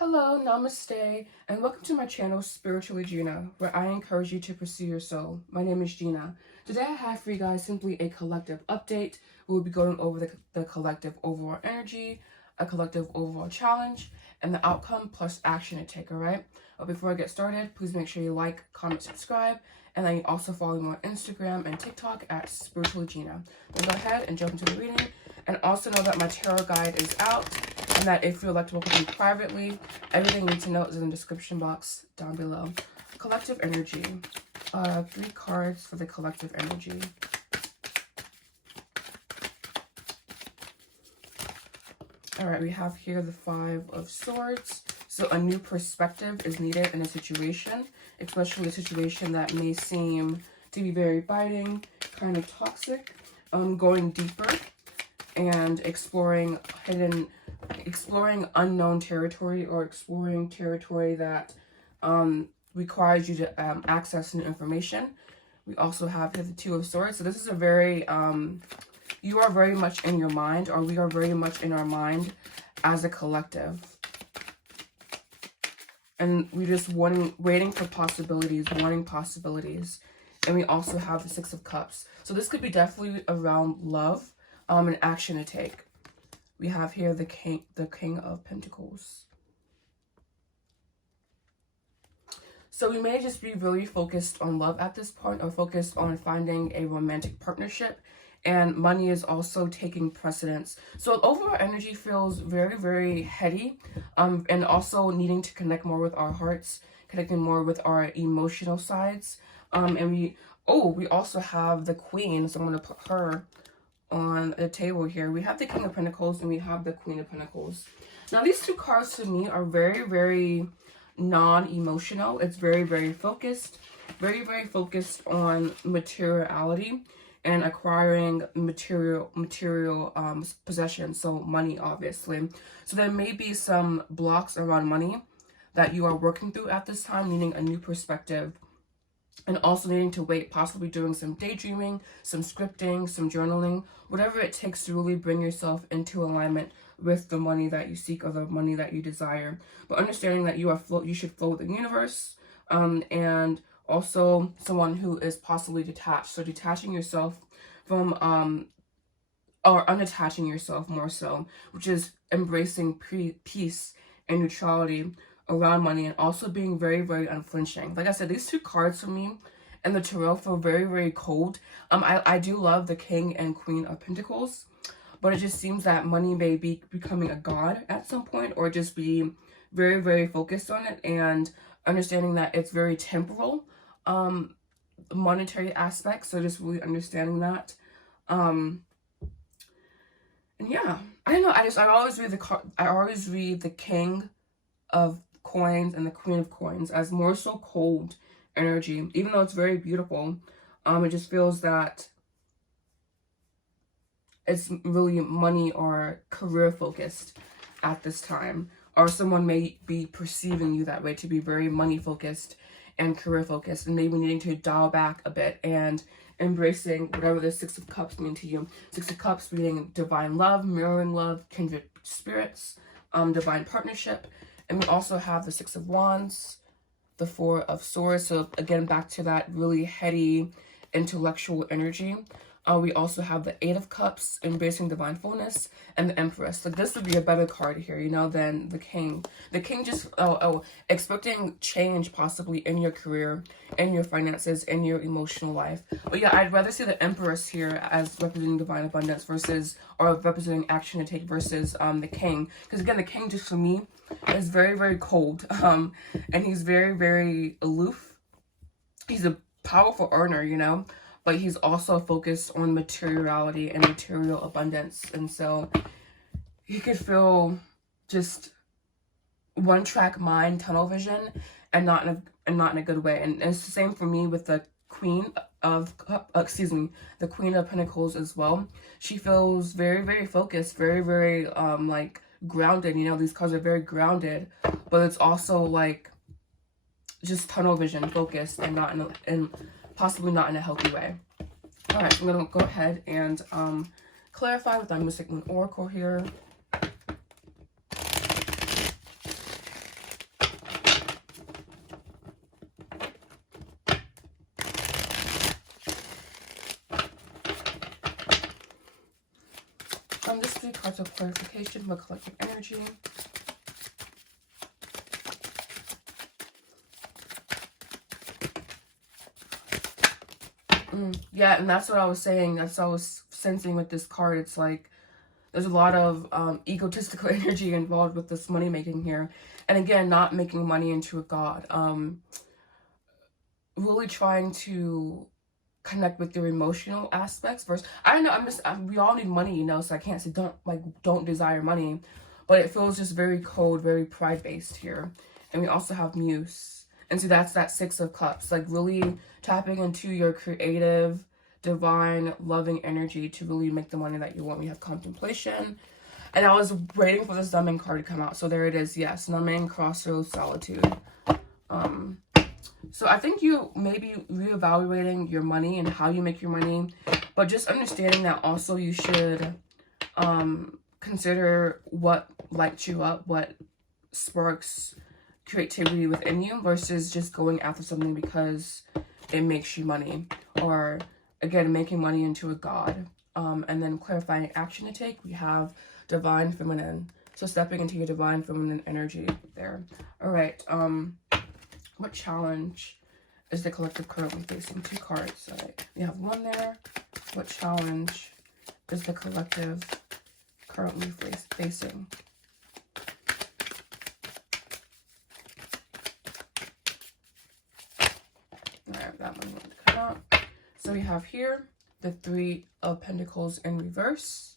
Hello, Namaste, and welcome to my channel, Spiritually Gina, where I encourage you to pursue your soul. My name is Gina. Today I have for you guys simply a collective update. We'll be going over the collective overall energy, a collective overall challenge, and the outcome plus action to take, alright? But before I get started, please make sure you like, comment, subscribe, and then you also follow me on Instagram and TikTok at Spiritually Gina. Then go ahead and jump into the reading, and also know that my tarot guide is out, and that if you would like to work with me privately, everything you need to know is in the description box down below. Collective energy. 3 cards for the collective energy. Alright, we have here the 5 of Swords. So a new perspective is needed in a situation, especially a situation that may seem to be very biting, kind of toxic. Going deeper and exploring unknown territory, or exploring territory that requires you to access new information. We also have here the 2 of Swords. So this is a very, you are very much in your mind, or we are very much in our mind as a collective. And we're just waiting for possibilities, wanting possibilities. And we also have the 6 of Cups. So this could be definitely around love, and action to take. We have here the King of Pentacles. So we may just be really focused on love at this point, or focused on finding a romantic partnership, and money is also taking precedence. So overall energy feels very, very heady, and also needing to connect more with our hearts, connecting more with our emotional sides. And we also have the Queen, so I'm going to put her on the table here. We have the King of Pentacles and we have the Queen of Pentacles. Now these 2 cards to me are very, very non-emotional. It's very, very focused, very, very focused on materiality and acquiring material possessions, so money, obviously. So there may be some blocks around money that you are working through at this time, needing a new perspective, and also needing to wait, possibly doing some daydreaming, some scripting, some journaling, whatever it takes to really bring yourself into alignment with the money that you seek, or the money that you desire. But understanding that you should flow with the universe, and also someone who is possibly detached. So detaching yourself from, or unattaching yourself more so, which is embracing peace and neutrality around money, and also being very, very unflinching. Like I said, these 2 cards for me and the tarot feel very, very cold. I do love the King and Queen of Pentacles, but it just seems that money may be becoming a god at some point, or just be very, very focused on it, and understanding that it's very temporal, monetary aspects. So just really understanding that. And yeah, I don't know. I always read the King of Coins and the Queen of Coins as more so cold energy, even though it's very beautiful. It just feels that it's really money or career focused at this time, or someone may be perceiving you that way, to be very money focused and career focused, and maybe needing to dial back a bit and embracing whatever the 6 of Cups mean to you. 6 of Cups meaning divine love, mirroring love, kindred spirits, divine partnership. And we also have the 6 of Wands, the 4 of Swords. So again, back to that really heady, intellectual energy. We also have the 8 of Cups, embracing divine fullness, and the Empress. So this would be a better card here, you know, than the King. The King just, expecting change possibly in your career, in your finances, in your emotional life. But yeah, I'd rather see the Empress here as representing divine abundance versus, or representing action to take, versus the King. Because again, the King just for me is very, very cold. And he's very, very aloof. He's a powerful earner, you know, but he's also focused on materiality and material abundance. And so he could feel just one-track mind, tunnel vision, and not in a good way. And it's the same for me with the Queen of the Queen of Pentacles as well. She feels very, very focused, very, very like grounded. You know, these cards are very grounded, but it's also like just tunnel vision focused, and not in possibly not in a healthy way. All right, I'm gonna go ahead and clarify with my Mystic Moon Oracle here. This 3 cards of clarification for collective energy. Yeah, and that's what I was saying. That's what I was sensing with this card. It's like there's a lot of egotistical energy involved with this money making here. And again, not making money into a god. Really trying to connect with your emotional aspects first. I don't know, we all need money, you know, so I can't say don't desire money. But it feels just very cold, very pride-based here. And we also have Muse. And so that's that 6 of Cups. Like really tapping into your creative, divine, loving energy to really make the money that you want. We have Contemplation. And I was waiting for this Numbing card to come out. So there it is. Yes, Numbing, Crossroads, Solitude. So I think you may be reevaluating your money and how you make your money. But just understanding that also you should consider what lights you up, what sparks creativity within you versus just going after something because it makes you money, or again making money into a god. And then clarifying action to take, we have Divine Feminine, so stepping into your Divine Feminine energy there. All right, what challenge is the collective currently facing? 2 cards. All right, we have 1 there. What challenge is the collective currently facing? Alright, that one won't come out. So we have here the 3 of Pentacles in reverse.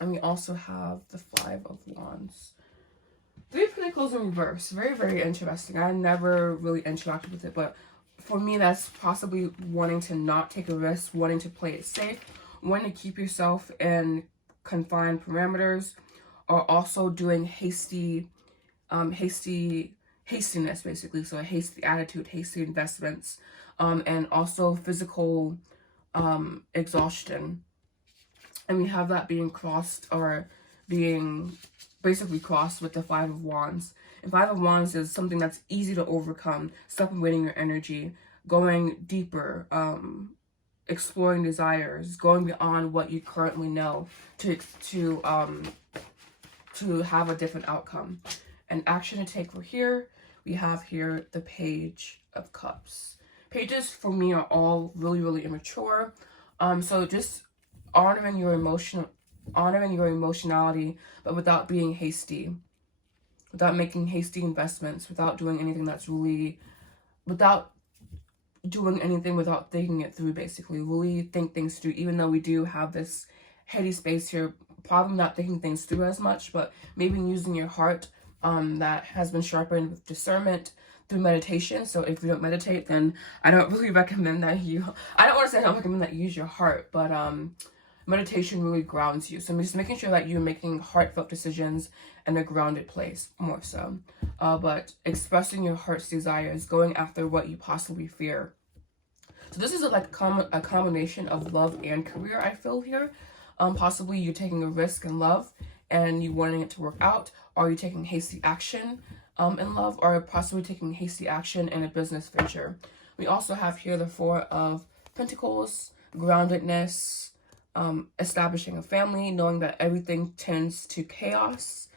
And we also have the 5 of Wands. 3 of Pentacles in reverse. Very, very interesting. I never really interacted with it, but for me, that's possibly wanting to not take a risk, wanting to play it safe, wanting to keep yourself in confined parameters, or also doing hastiness, basically. So a hasty attitude, hasty investments, and also physical exhaustion. And we have that being crossed, or being basically crossed with the 5 of Wands. And 5 of Wands is something that's easy to overcome, separating your energy, going deeper, exploring desires, going beyond what you currently know to have a different outcome. And action to take for here, we have here the Page of Cups. Pages for me are all really, really immature. So just honoring your emotionality, but without being hasty, without making hasty investments, without doing anything that's really, without thinking it through, basically. Really think things through, even though we do have this heady space here, probably not thinking things through as much, but maybe using your heart that has been sharpened with discernment through meditation. So if you don't meditate, then I don't really recommend that I don't want to say I don't recommend that you use your heart, but meditation really grounds you. So I'm just making sure that you're making heartfelt decisions in a grounded place, more so. But expressing your heart's desires, going after what you possibly fear. So this is like a combination of love and career, I feel here. Possibly you're taking a risk in love and you wanting it to work out, or you're taking hasty action in love, or possibly taking hasty action in a business venture. We also have here the 4 of Pentacles, groundedness, establishing a family, knowing that everything tends to chaos.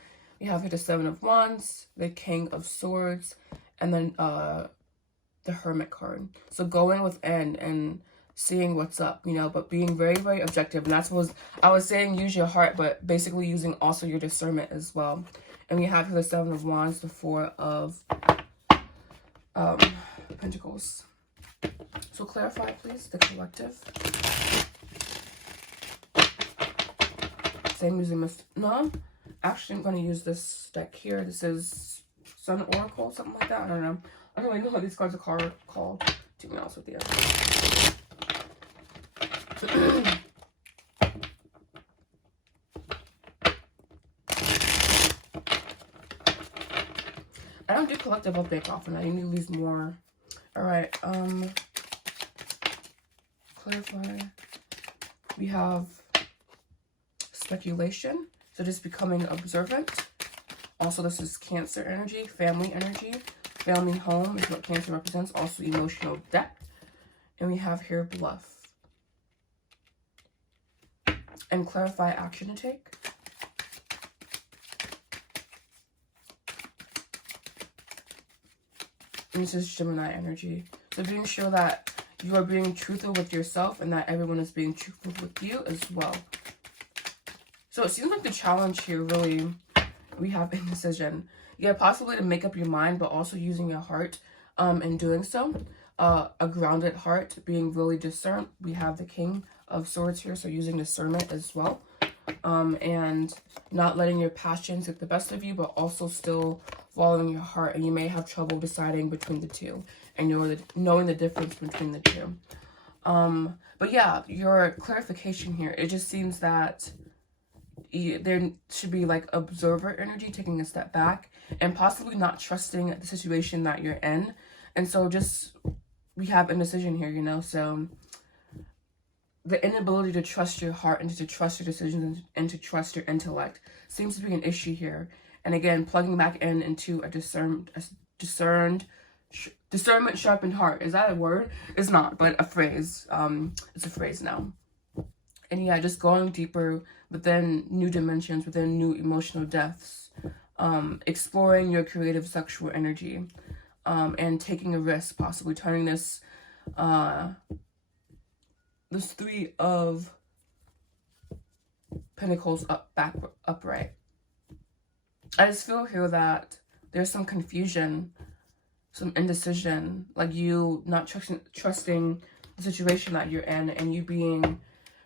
We have here the 7 of Wands, the King of Swords, and then the Hermit card. So going within and seeing what's up, you know, but being very, very objective. And that's what I was saying, use your heart, but basically using also your discernment as well. And we have here the 7 of Wands, the 4 of Pentacles. So clarify, please, the collective. Same using no. Actually, I'm going to use this deck here. This is Sun Oracle, something like that. I don't know. I don't really know how these cards are called, to be honest with you. I don't do collective update often. I need to use more. Alright, clarify. We have speculation. So just becoming observant. Also, this is Cancer energy, family energy. Family home is what Cancer represents. Also, emotional depth. And we have here bluff. and clarify action to take. And this is Gemini energy. So being sure that you are being truthful with yourself and that everyone is being truthful with you as well. So it seems like the challenge here really, we have indecision. Yeah, possibly to make up your mind, but also using your heart in doing so. A grounded heart, being really discerned. We have the King of Swords here, so using discernment as well. And not letting your passions get the best of you, but also still following your heart. And you may have trouble deciding between the two and knowing the difference between the two. But yeah, your clarification here, it just seems that there should be like observer energy, taking a step back and possibly not trusting the situation that you're in. And so just, we have indecision here, you know, so the inability to trust your heart and to trust your decisions and to trust your intellect seems to be an issue here. And again, plugging back into a discernment sharpened heart. Is that a word? It's not, but a phrase. It's a phrase now. And yeah, just going deeper within new dimensions, within new emotional depths, exploring your creative sexual energy, and taking a risk, possibly turning this Three of Pentacles upright. I just feel here that there's some confusion, some indecision, like you not trusting the situation that you're in, and you being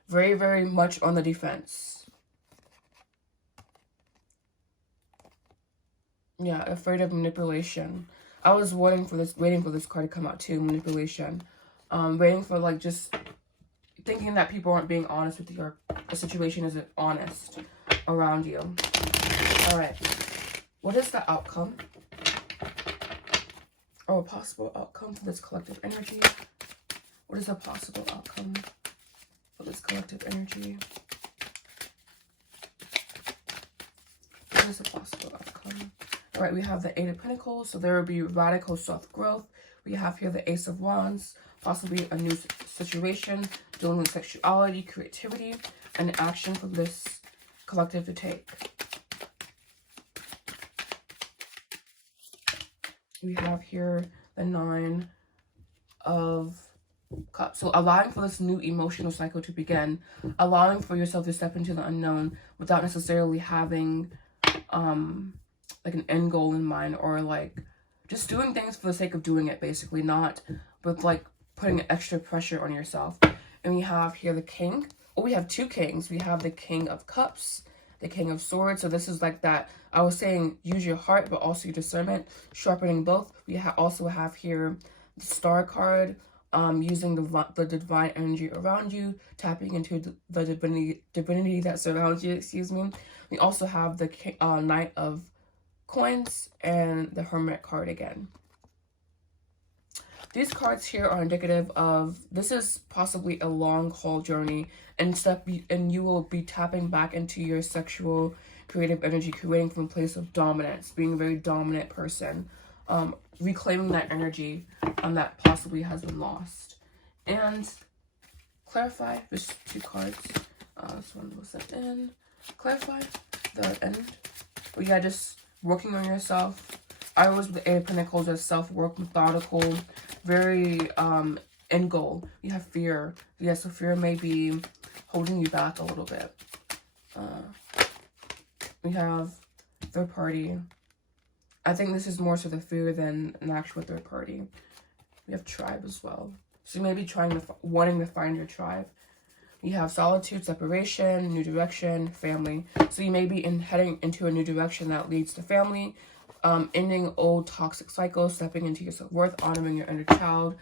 very, very much on the defense. Yeah, afraid of manipulation. I was waiting for this card to come out too, manipulation. Waiting for like just thinking that people aren't being honest with you, or the situation isn't honest around you. All right, what is the outcome? Or a possible outcome for this collective energy? What is a possible outcome for this collective energy? What is a possible outcome? All right, we have the Eight of Pentacles, so there will be radical self-growth. We have here the Ace of Wands, possibly a new situation, dealing with sexuality, creativity, and action for this collective to take. We have here the Nine of Cups. So allowing for this new emotional cycle to begin, allowing for yourself to step into the unknown without necessarily having like an end goal in mind, or like just doing things for the sake of doing it, basically, not with like putting extra pressure on yourself. And we have here the King. Oh, we have two kings. We have the King of Cups, the King of Swords. So this is like that, I was saying, use your heart, but also your discernment, sharpening both. We also have here the Star card, using the divine energy around you, tapping into the divinity that surrounds you, excuse me. We also have the Knight of Coins and the Hermit card again. These cards here are indicative of, this is possibly a long haul journey, and you will be tapping back into your sexual creative energy, creating from a place of dominance, being a very dominant person, reclaiming that energy that possibly has been lost. And clarify, there's two cards. This one was sent in. Clarify the end. But yeah, just working on yourself. I was with the Eight of Pentacles as self-work, methodical, very end goal. You have fear. Yeah, so fear may be holding you back a little bit. We have third party. I think this is more so the fear than an actual third party. We have tribe as well. So you may be wanting to find your tribe. You have solitude, separation, new direction, family. So you may be heading into a new direction that leads to family, ending old toxic cycles, stepping into your self-worth, honoring your inner child.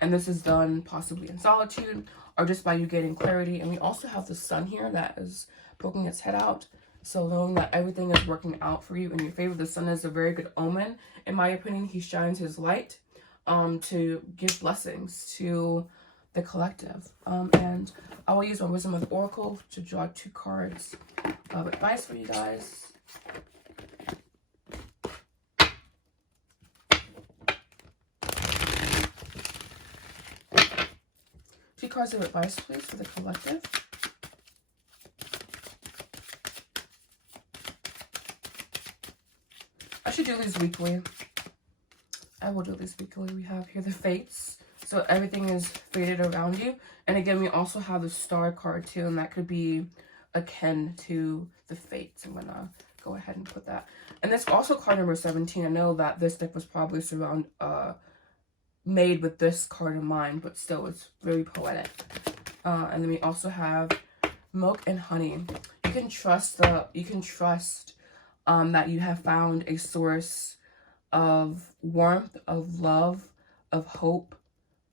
And this is done possibly in solitude or just by you getting clarity. And we also have the Sun here that is poking its head out. So knowing that everything is working out for you in your favor. The Sun is a very good omen. In my opinion, he shines his light to give blessings to the collective. And I will use my Wisdom of the Oracle to draw two cards of advice for you guys. Two cards of advice, please, for the collective. usually do these weekly. I will do this weekly. We have here the fates. So everything is fated around you. And again, we also have the star card too. And that could be akin to the fates. I'm going to go ahead and put that. And that's also card number 17. I know that this deck was probably made with this card in mind. But still, it's very poetic. And then we also have milk and honey. You can trust that you have found a source of warmth, of love, of hope,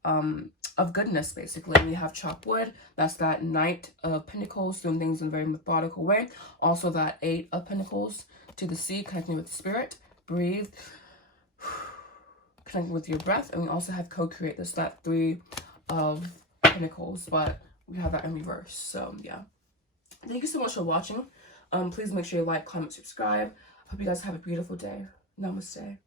of goodness, basically. And we have chopped wood. That's that Knight of Pentacles, doing things in a very methodical way. Also that 8 of Pentacles, to the sea, connecting with the spirit. Breathe. Connecting with your breath. And we also have co-create. This, that 3 of Pentacles, but we have that in reverse. So yeah, thank you so much for watching. Please make sure you like, comment, subscribe. Hope you guys have a beautiful day. Namaste.